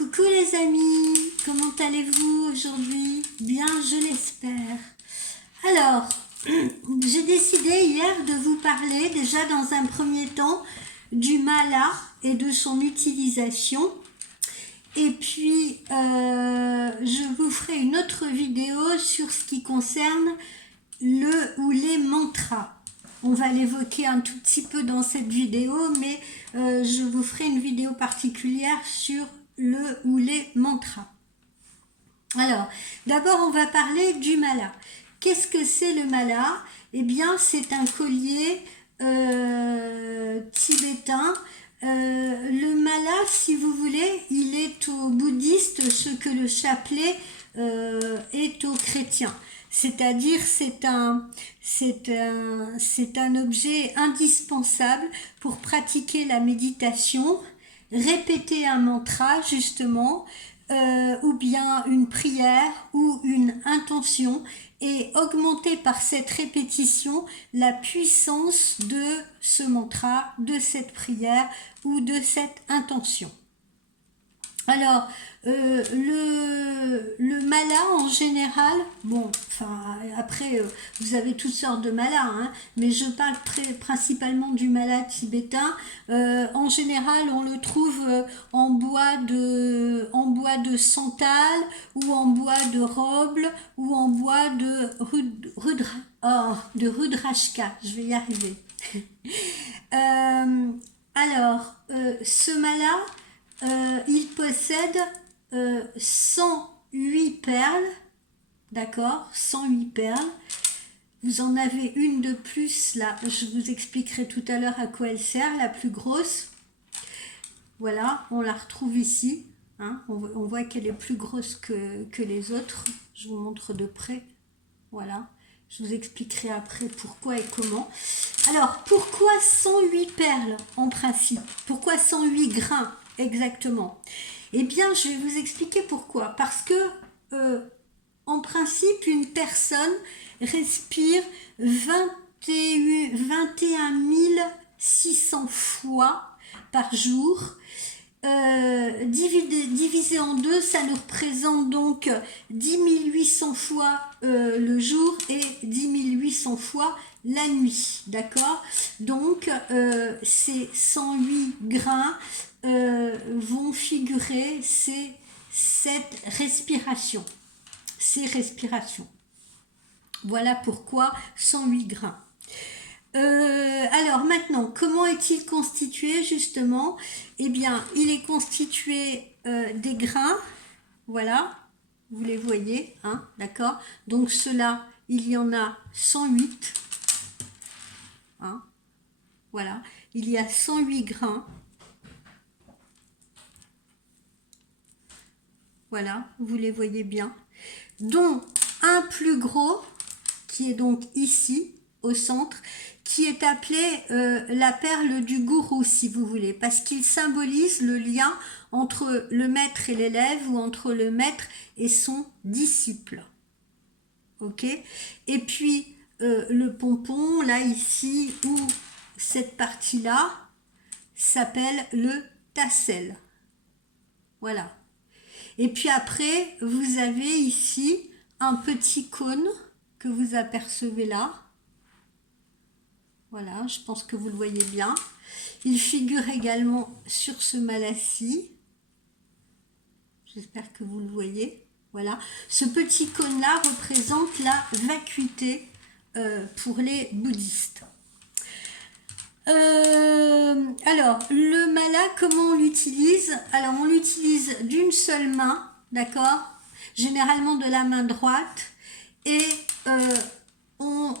Coucou les amis, comment allez-vous aujourd'hui? Bien, je l'espère. Alors, j'ai décidé hier de vous parler déjà dans un premier temps du mala et de son utilisation. Et puis, je vous ferai une autre vidéo sur ce qui concerne le ou les mantras. On va l'évoquer un tout petit peu dans cette vidéo, mais je vous ferai une vidéo particulière sur le ou les mantras. Alors, d'abord, on va parler du mala. Qu'est-ce que c'est le mala? Eh bien, c'est un collier tibétain. Le mala, si vous voulez, il est aux bouddhistes ce que le chapelet est aux chrétiens. C'est-à-dire, c'est un objet indispensable pour pratiquer la méditation, répéter un mantra, justement, ou bien une prière ou une intention, et augmenter par cette répétition la puissance de ce mantra, de cette prière ou de cette intention. Alors, le mala en général, bon, enfin, après, vous avez toutes sortes de malas, hein, mais je parle principalement du mala tibétain. En général, on le trouve en bois de santal, ou en bois de roble, ou en bois de rudrashka, je vais y arriver. Ce mala, il possède 108 perles, d'accord, 108 perles. Vous en avez une de plus là, je vous expliquerai tout à l'heure à quoi elle sert, la plus grosse. Voilà, on la retrouve ici, hein, on voit qu'elle est plus grosse que les autres. Je vous montre de près, voilà. Je vous expliquerai après pourquoi et comment. Alors, pourquoi 108 perles en principe? Pourquoi 108 grains exactement? Eh bien, je vais vous expliquer pourquoi. Parce que, en principe, une personne respire 21 600 fois par jour. Divisé en deux, ça nous représente donc 10 800 fois le jour et 10 800 fois la nuit, d'accord? Donc ces 108 grains vont figurer cette respiration, ces respirations. Voilà pourquoi 108 grains. Alors maintenant, comment est-il constitué justement? Eh bien, il est constitué des grains, voilà, vous les voyez, hein, d'accord? Donc ceux-là, il y en a 108, hein, voilà, il y a 108 grains, voilà, vous les voyez bien, dont un plus gros, qui est donc ici, au centre, qui est appelé la perle du gourou, si vous voulez, parce qu'il symbolise le lien entre le maître et l'élève, ou entre le maître et son disciple. Ok? Et puis, le pompon, là, ici, ou cette partie-là, s'appelle le tassel. Voilà. Et puis après, vous avez ici un petit cône que vous apercevez là. Voilà, je pense que vous le voyez bien. Il figure également sur ce mala-ci. J'espère que vous le voyez. Voilà. Ce petit cône-là représente la vacuité pour les bouddhistes. Alors, le mala, comment on l'utilise? Alors, on l'utilise d'une seule main, d'accord? Généralement de la main droite. Et on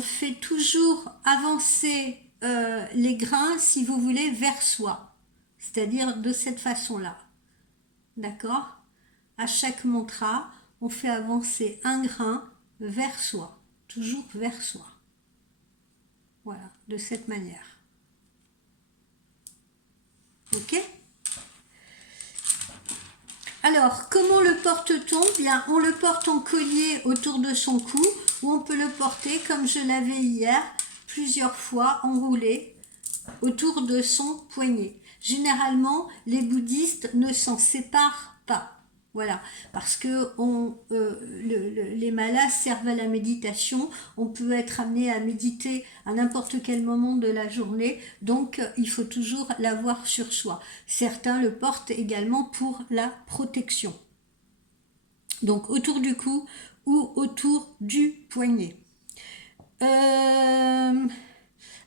fait toujours avancer les grains, si vous voulez, vers soi. C'est-à-dire de cette façon-là. D'accord? À chaque mantra, on fait avancer un grain vers soi. Toujours vers soi. Voilà, de cette manière. Ok? Alors, comment le porte-t-on? Bien, on le porte en collier autour de son cou, ou on peut le porter, comme je l'avais hier, plusieurs fois enroulé autour de son poignet. Généralement, les bouddhistes ne s'en séparent pas. Voilà, parce que les malas servent à la méditation, on peut être amené à méditer à n'importe quel moment de la journée, donc il faut toujours l'avoir sur soi. Certains le portent également pour la protection. Donc autour du cou ou autour du poignet.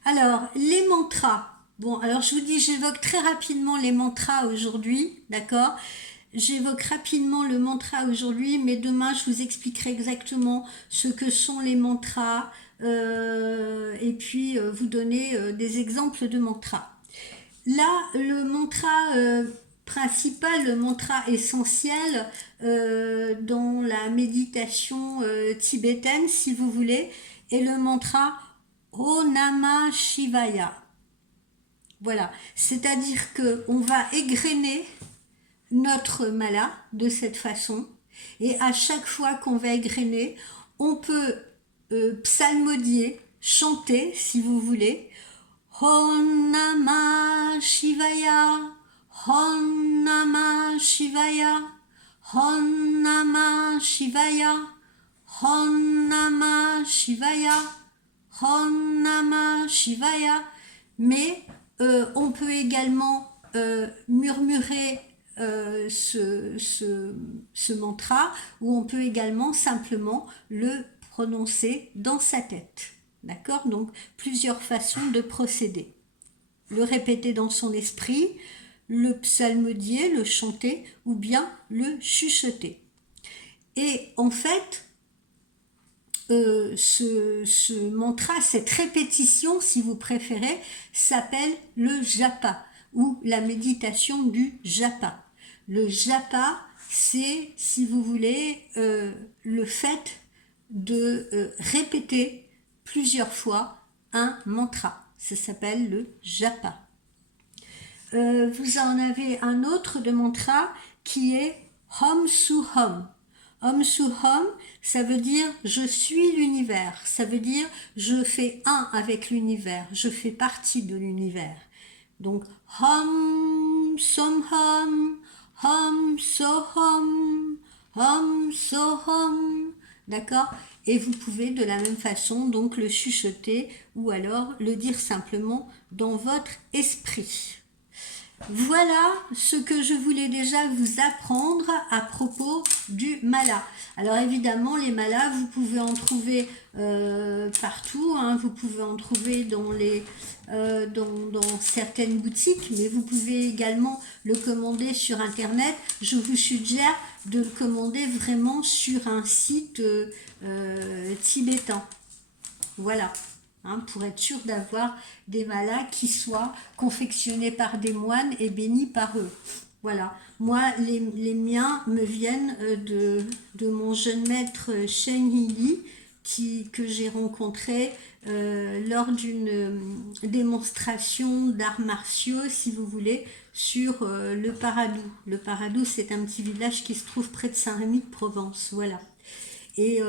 Alors, les mantras. Bon, alors je vous dis, j'évoque très rapidement les mantras aujourd'hui, d'accord ? J'évoque rapidement le mantra aujourd'hui, mais demain je vous expliquerai exactement ce que sont les mantras et puis vous donner des exemples de mantras. Là, le mantra principal, le mantra essentiel dans la méditation tibétaine, si vous voulez, est le mantra Om Namah Shivaya. Voilà, c'est-à-dire qu'on va égrener notre mala de cette façon, et à chaque fois qu'on va égrener, on peut psalmodier, chanter si vous voulez, Om Namah Shivaya, Om Namah Shivaya, Om Namah Shivaya, Om Namah Shivaya, Om Namah Shivaya, mais on peut également murmurer ce mantra, ou on peut également simplement le prononcer dans sa tête. D'accord ? Donc plusieurs façons de procéder. Le répéter dans son esprit, le psalmodier, le chanter, ou bien le chuchoter. Et en fait, ce mantra, cette répétition, si vous préférez, s'appelle le japa, ou la méditation du japa. Le japa, c'est, si vous voulez, le fait de répéter plusieurs fois un mantra. Ça s'appelle le japa. Vous en avez un autre de mantra qui est Hom Su Hom. Hom Su Hom, ça veut dire je suis l'univers. Ça veut dire je fais un avec l'univers. Je fais partie de l'univers. Donc Hom Som Hom, Hom So Hom, Hom So Hom. D'accord ? Et vous pouvez de la même façon donc le chuchoter ou alors le dire simplement dans votre esprit. Voilà ce que je voulais déjà vous apprendre à propos du mala. Alors évidemment, les malas, vous pouvez en trouver partout, hein. Vous pouvez en trouver dans certaines boutiques, mais vous pouvez également le commander sur Internet. Je vous suggère de le commander vraiment sur un site tibétain. Voilà. Hein, pour être sûr d'avoir des malas qui soient confectionnés par des moines et bénis par eux. Voilà, moi les miens me viennent de mon jeune maître Shen Yili que j'ai rencontré lors d'une démonstration d'arts martiaux, si vous voulez, sur le Paradou. Le Paradou, c'est un petit village qui se trouve près de Saint-Rémy de Provence, voilà. Et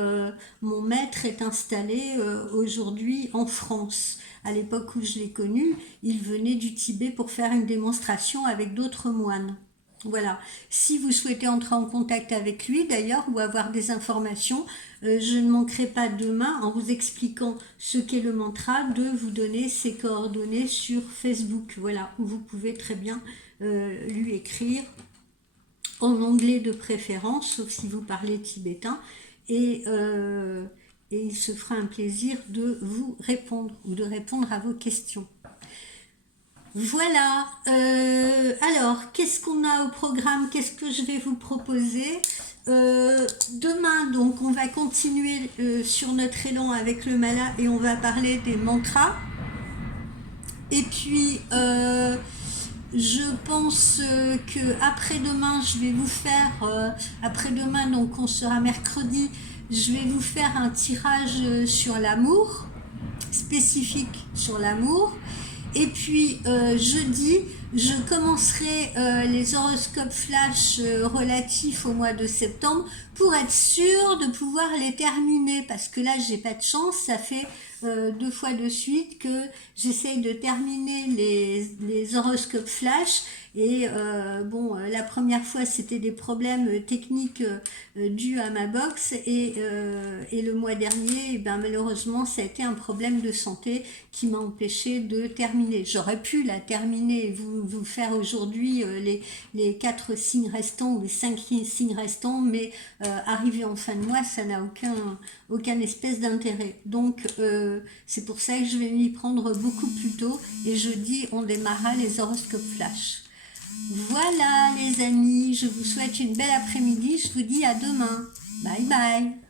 mon maître est installé aujourd'hui en France. À l'époque où je l'ai connu, il venait du Tibet pour faire une démonstration avec d'autres moines. Voilà. Si vous souhaitez entrer en contact avec lui d'ailleurs ou avoir des informations, je ne manquerai pas demain en vous expliquant ce qu'est le mantra de vous donner ses coordonnées sur Facebook. Voilà, où vous pouvez très bien lui écrire en anglais de préférence, sauf si vous parlez tibétain. Et il se fera un plaisir de vous répondre ou de répondre à vos questions. Voilà, alors qu'est-ce qu'on a au programme? Qu'est-ce que je vais vous proposer? Demain, donc, on va continuer sur notre élan avec le mala et on va parler des mantras. Et puis, je pense que après-demain, je vais vous faire, après-demain, donc on sera mercredi, je vais vous faire un tirage sur l'amour, spécifique sur l'amour. Et puis jeudi, je commencerai les horoscopes flash relatifs au mois de septembre pour être sûre de pouvoir les terminer, parce que là j'ai pas de chance, ça fait 2 fois de suite que j'essaye de terminer les horoscopes flash. Et bon, la première fois c'était des problèmes techniques dus à ma box et le mois dernier, ben, malheureusement ça a été un problème de santé qui m'a empêché de terminer. J'aurais pu la terminer et vous faire aujourd'hui les 4 signes restants ou les 5 signes restants, mais arrivé en fin de mois ça n'a aucun espèce d'intérêt. Donc c'est pour ça que je vais m'y prendre beaucoup plus tôt et jeudi on démarrera les horoscopes flash. Voilà les amis, je vous souhaite une belle après-midi, je vous dis à demain. Bye bye.